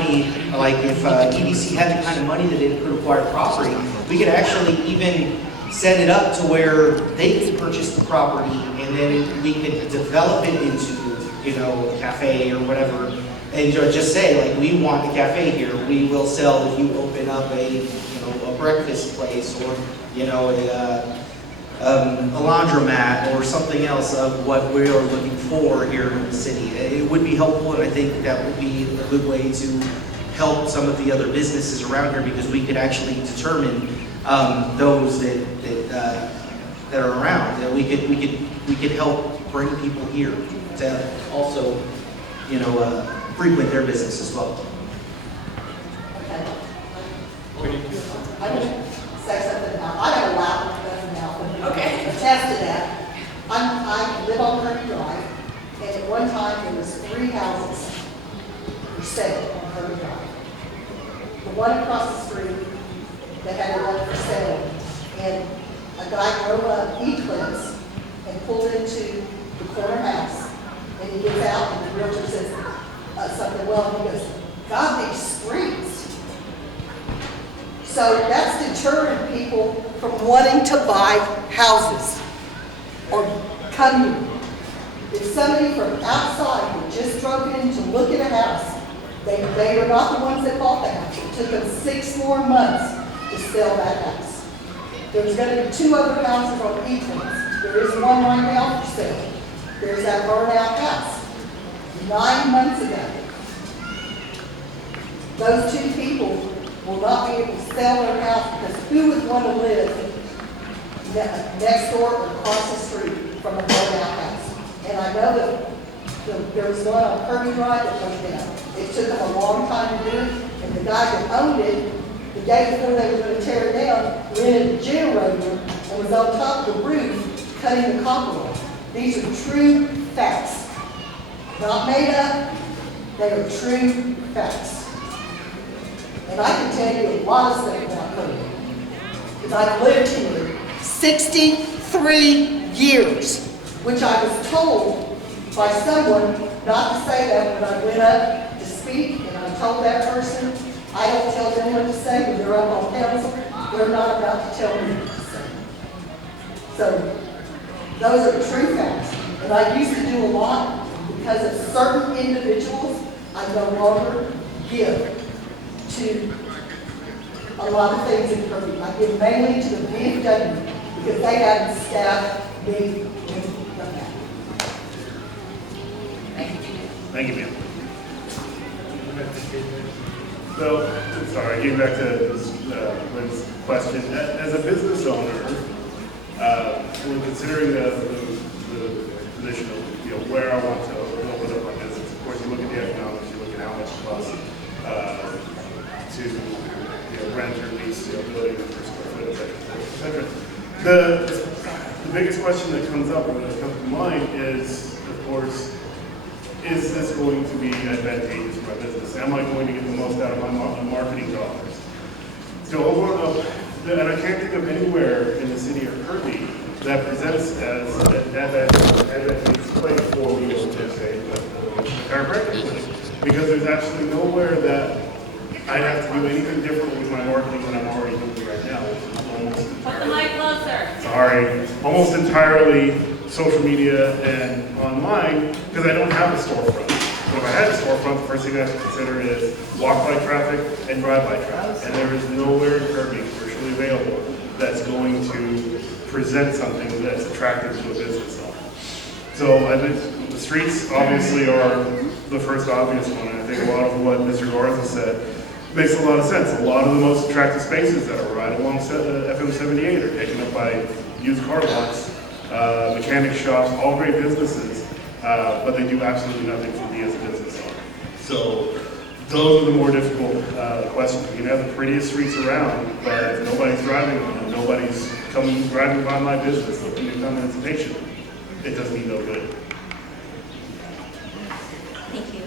money, like if EDC had the kind of money that it could acquire property, we could actually even set it up to where they could purchase the property and then we could develop it into, you know, a cafe or whatever. And just say, like, we want a cafe here. We will sell if you open up a, you know, a breakfast place or, you know, a laundromat or something else of what we are looking for here in the city. It would be helpful, and I think that would be a good way to help some of the other businesses around here because we could actually determine those that are around. That we could help bring people here to also, you know, frequent their business as well. Okay. I'm going to say something now. I have a loud mouth. Okay. Attest to that. I live on Kirby Drive, and at one time there was 3 houses for sale on Kirby Drive. The one across the street that had it up for sale, and a guy drove up E-Clips and pulled into the corner house, and he gets out and the realtor says something, well, he goes, God, these streets. So that's deterring people from wanting to buy houses or come here. If somebody from outside who just drove in to look at a house, they were not the ones that bought the house. It took them 6 more months to sell that house. There's going to be 2 other houses on E-Clips. There is one right now for sale. There's that burned out house. 9 months ago. Those 2 people will not be able to sell their house because who would want to live next door or across the street from a burned out house? And I know that there was one on Kirby Drive that went down. It took them a long time to do it, and the guy that owned it, the day before they were going to tear it down, rented a generator and was on top of the roof cutting the copper off. These are true facts. Not made up, they are true facts. And I can tell you a lot of stuff about Kirby. Because I've lived here 63 years, which I was told by someone not to say that when I went up to speak, and I told that person, I don't tell them what to say when they're up on council, they're not about to tell me what to say. So, those are true facts. And I used to do a lot because of certain individuals I no longer give to a lot of things in Kirby. I give mainly to the VFW because they haven't staffed me with the back. Thank you, ma'am. So, sorry, getting back to Lynn's question. As a business owner, when considering the position of, you know, where I want to open up my business, of course, you look at the economics, you look at how much it costs to, you know, rent or lease, you know, building per square foot, et cetera. The biggest question that comes up, or that comes to mind, is, of course, is this going to be advantageous for my business? Am I going to get the most out of my marketing dollars? So, and I can't think of anywhere in the city of Kirby that presents as an advantageous place for me to say the chiropractic clinic, because there's absolutely nowhere that I'd have to do anything different with my marketing than I'm already doing right now. Put the mic closer. Sorry, almost entirely social media and online, because I don't have a storefront. But if I had a storefront, the first thing I have to consider is walk-by traffic and drive-by traffic. And there is nowhere in Kirby virtually available that's going to present something that's attractive to a business owner. So I think the streets obviously are the first obvious one. And I think a lot of what Mr. Garza said makes a lot of sense. A lot of the most attractive spaces that are right along FM 78 are taken up by used car lots, mechanic shops, all great businesses, but they do absolutely nothing for me as a business owner. So those are the more difficult questions. You can have the prettiest streets around, but if nobody's driving on them, nobody's driving by my business looking to come as a patient, it does me no good. Thank you.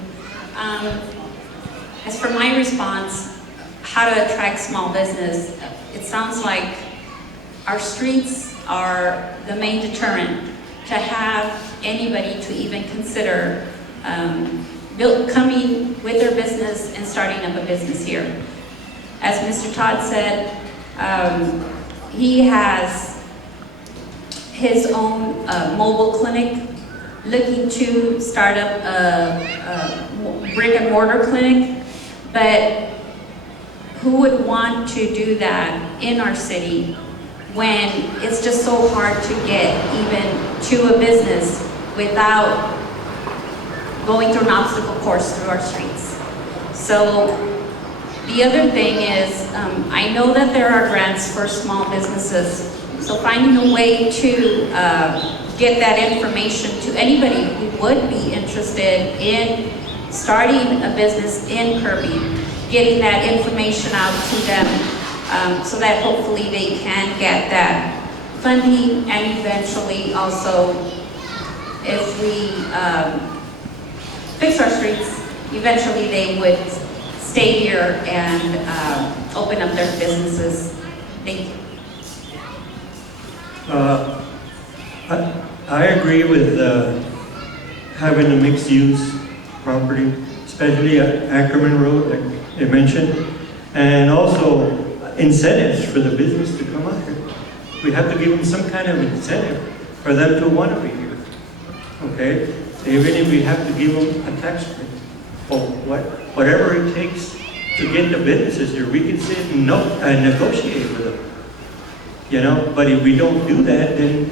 As for my response, how to attract small business, it sounds like our streets are the main deterrent to have anybody to even consider coming with their business and starting up a business here. As Mr. Todd said, he has his own mobile clinic, looking to start up a brick and mortar clinic, but who would want to do that in our city when it's just so hard to get even to a business without going through an obstacle course through our streets? So the other thing is, I know that there are grants for small businesses, so finding a way to get that information to anybody who would be interested in starting a business in Kirby, getting that information out to them so that hopefully they can get that funding, and eventually also, if we fix our streets, eventually they would stay here and open up their businesses. Thank you. I agree with having a mixed-use property, especially at Ackerman Road, like you mentioned, and also incentives for the business to come out here. We have to give them some kind of incentive for them to want to be here, okay? Even if we have to give them a tax break, or whatever it takes to get the businesses here, we can sit and negotiate with them. You know, but if we don't do that, then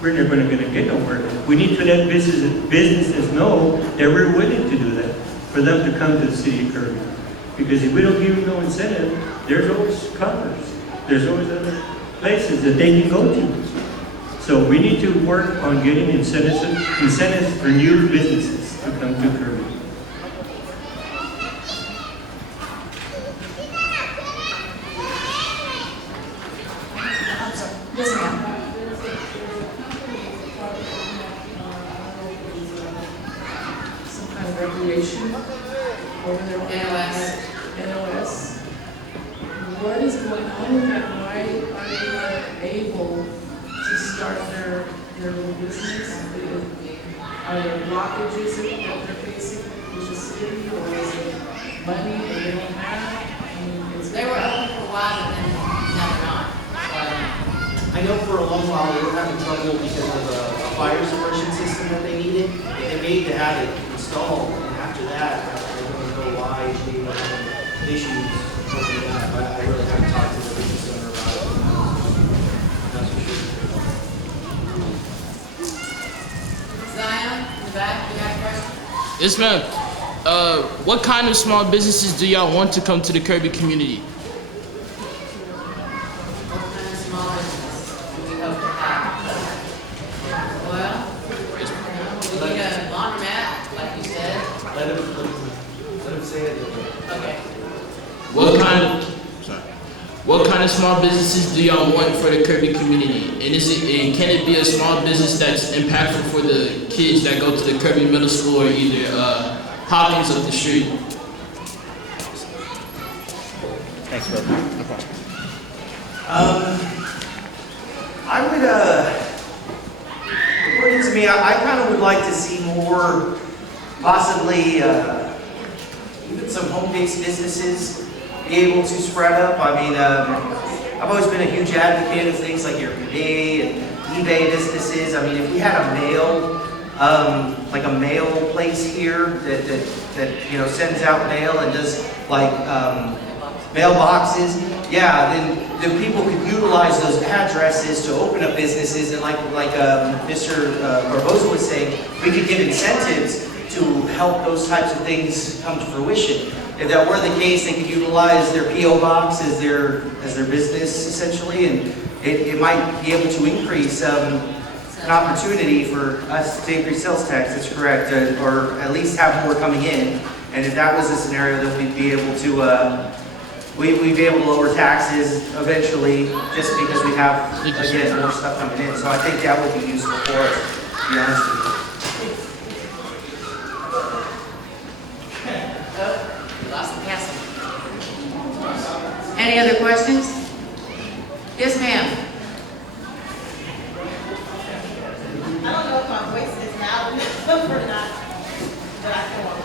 we're never going to get nowhere. We need to let businesses know that we're willing to do that, for them to come to the city of Kirby. Because if we don't give them no incentive, there's always commerce. There's always other places that they can go to. So we need to work on getting incentives for new businesses to come to Kirby. Yes, ma'am. Some kind of recreation over there. NOS. What is going on with that? Why are they not able to start their little business? Are there blockages that they're facing with the city, or is it money that they don't have? I mean, They were open for a while, but then now they're not. I know for a long while they were having trouble because of a fire suppression system that they needed. They made to have it installed, and after that, I don't know why they were having issues with that. I really haven't talked to the business owner about it. That's for sure. Zion, in the back, you have a question? Yes, ma'am. What kind of small businesses do y'all want to come to the Kirby community? What kind of small business do we hope to have? Well, we need a laundromat, like you said. Let him say it. Okay. What kind of small businesses do y'all want for the Kirby community? And can it be a small business that's impactful for the kids that go to the Kirby Middle School, or either Hopkins up the street? Thanks, brother. No problem. I would, according to me, I kind of would like to see more, possibly, even some home-based businesses be able to spread up. I mean, I've always been a huge advocate of things like Airbnb and eBay businesses. I mean, if we had a mail place here that you know, sends out mail and does like mailboxes, yeah, then people could utilize those addresses to open up businesses, and like Mr. Barbosa was saying, we could give incentives to help those types of things come to fruition. If that were the case, they could utilize their P.O. box as their business essentially, and it might be able to increase an opportunity for us to increase sales tax. That's correct, or at least have more coming in. And if that was a scenario, then we'd be able to we'd be able to lower taxes eventually, just because we have again more stuff coming in. So I think that would be useful for us, to be honest with you. We lost the castle. Any other questions? Yes, ma'am. I don't know if my voice is loud enough or not, but I can walk.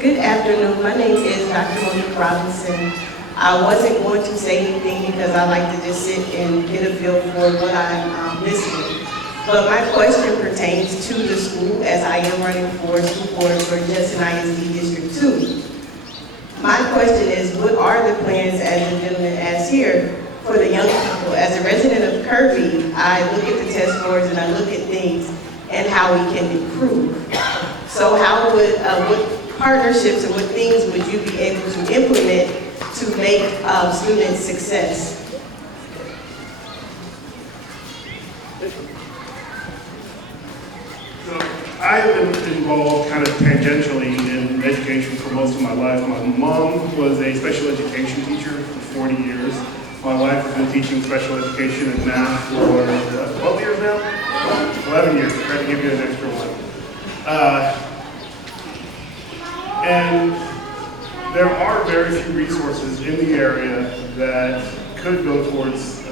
Good afternoon. My name is Dr. Monique Robinson. I wasn't going to say anything because I like to just sit and get a feel for what I'm listening. But my question pertains to the school, as I am running for school board for Judson ISD District 2. My question is, what are the plans, as the gentleman asked here, for the young people? As a resident of Kirby, I look at the test scores and I look at things and how we can improve. So how would, what partnerships and what things would you be able to implement to make students success? So I've been involved kind of tangentially in education for most of my life. My mom was a special education teacher for 40 years. My wife has been teaching special education and math for 12 years now? 11 years, I tried to give you an extra one. And there are very few resources in the area that could go towards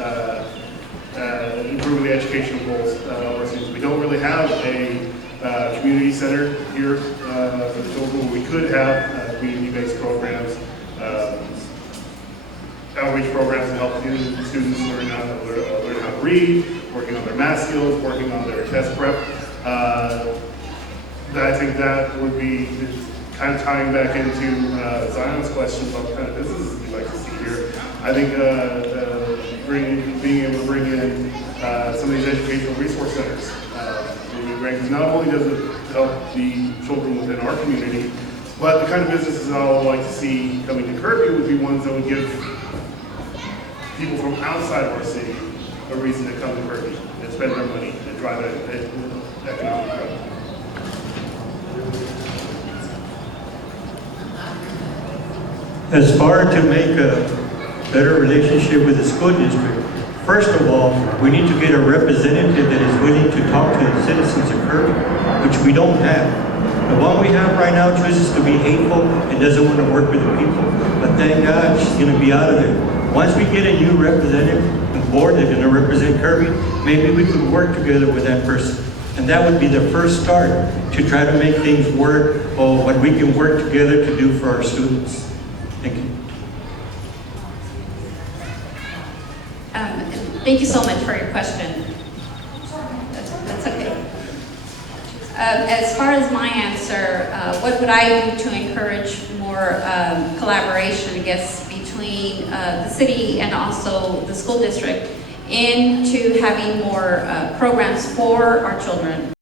improving the educational goals of our students. We don't really have a community center here for the children. We could have community-based programs, outreach programs to help students learn how to read, working on their math skills, working on their test prep. I think that would be kind of tying back into Zion's questions about the kind of businesses we'd like to see here. I think being able to bring in some of these educational resource centers would be great, because not only does it help the children within our community, but the kind of businesses I would like to see coming to Kirby would be ones that would give people from outside of our city a reason to come to Kirby and spend their money and drive economic growth. As far to make a better relationship with the school district, first of all, we need to get a representative that is willing to talk to the citizens of Kirby, which we don't have. The one we have right now chooses to be hateful and doesn't want to work with the people. But thank God she's going to be out of there. Once we get a new representative on board that's going to represent Kirby, maybe we could work together with that person. And that would be the first start to try to make things work, or what we can work together to do for our students. Thank you. Thank you so much for your question. That's okay. As far as my answer, what would I do to encourage more collaboration, I guess, between the city and also the school district into having more programs for our children?